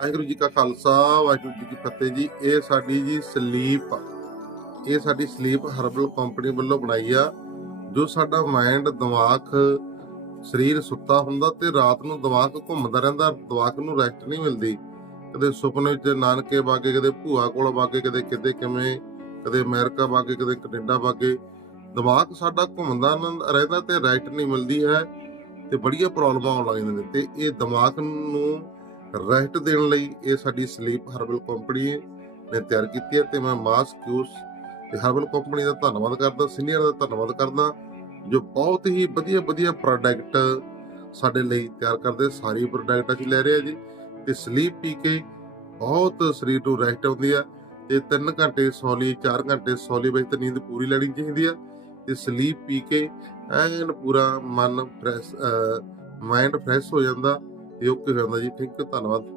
ਵਾਹਿਗੁਰੂ ਜੀ ਕਾ ਖਾਲਸਾ, ਵਾਹਿਗੁਰੂ ਜੀ ਕੀ ਫਤਿਹ ਜੀ। ਇਹ ਸਾਡੀ ਜੀ ਸਲੀਪ ਇਹ ਸਾਡੀ ਸਲੀਪ ਹਰਬਲ ਕੰਪਨੀ ਵੱਲੋਂ ਬਣਾਈ ਆ, ਜੋ ਸਾਡਾ ਮਾਈਂਡ ਦਿਮਾਗ, ਸਰੀਰ ਸੁੱਤਾ ਹੁੰਦਾ ਤੇ ਰਾਤ ਨੂੰ ਦਿਮਾਗ ਘੁੰਮਦਾ ਰਹਿੰਦਾ, ਦਿਮਾਗ ਨੂੰ ਰੈਸਟ ਨਹੀਂ ਮਿਲਦੀ। ਕਦੇ ਸੁਪਨੇ ਵਿੱਚ ਨਾਨਕੇ ਬਾਗੇ ਕਦੇ ਭੂਆ ਕੋਲ ਬਾਗੇ ਕਦੇ ਕਿਤੇ ਕਿਵੇਂ, ਕਦੇ ਅਮਰੀਕਾ ਬਾਗੇ ਕਦੇ ਕੈਨੇਡਾ ਬਾਗੇ ਦਿਮਾਗ ਸਾਡਾ ਘੁੰਮਦਾ ਰਹਿੰਦਾ ਤੇ ਰੈਸਟ ਨਹੀਂ ਮਿਲਦੀ ਹੈ ਤੇ ਬੜੀਆਂ ਪ੍ਰੋਬਲਮਾਂ ਆਉਣ ਲੱਗ ਜਾਂਦੀਆਂ ਨੇ। ਤੇ ਇਹ ਦਿਮਾਗ ਨੂੰ ਰੈਸਟ ਦੇਣ ਲਈ ਇਹ ਸਾਡੀ ਸਲੀਪ ਹਰਬਲ ਕੰਪਨੀ ਨੇ ਤਿਆਰ ਕੀਤੀ ਹੈ ਤੇ ਮੈਂ ਮਾਸ ਕਿਊਸ ਤੇ ਹਰਬਲ ਕੰਪਨੀ ਦਾ ਧੰਨਵਾਦ ਕਰਦਾ ਸੀਨੀਅਰ ਦਾ ਧੰਨਵਾਦ ਕਰਦਾ, ਜੋ ਬਹੁਤ ਹੀ ਵਧੀਆ ਵਧੀਆ ਪ੍ਰੋਡਕਟ ਸਾਡੇ ਲਈ ਤਿਆਰ ਕਰਦੇ, ਸਾਰੀ ਪ੍ਰੋਡਕਟ ਅਸੀਂ ਲੈ ਰਹੇ ਹਾਂ ਜੀ ਤੇ ਸਲੀਪ ਪੀ ਕੇ ਬਹੁਤ ਸਰੀਰ ਨੂੰ ਰੈਸਟ ਆਉਂਦੀ ਆ ਤੇ 3 ਘੰਟੇ ਸੌਲੀ 4 ਘੰਟੇ ਸੌਲੀ ਵਿੱਚ ਤਾਂ ਨੀਂਦ ਪੂਰੀ ਲੈਣੀ ਚਾਹੀਦੀ ਆ ਤੇ ਸਲੀਪ ਪੀ ਕੇ ਐਨ ਪੂਰਾ ਮਨ ਫਰੈਸ਼ ਮਾਈਂਡ ਫਰੈਸ਼ ਹੋ ਜਾਂਦਾ। ਤੇ ਓਕੇ ਹੋ ਜਾਂਦਾ ਜੀ? ਥੈਂਕ ਯੂ ਧੰਨਵਾਦ।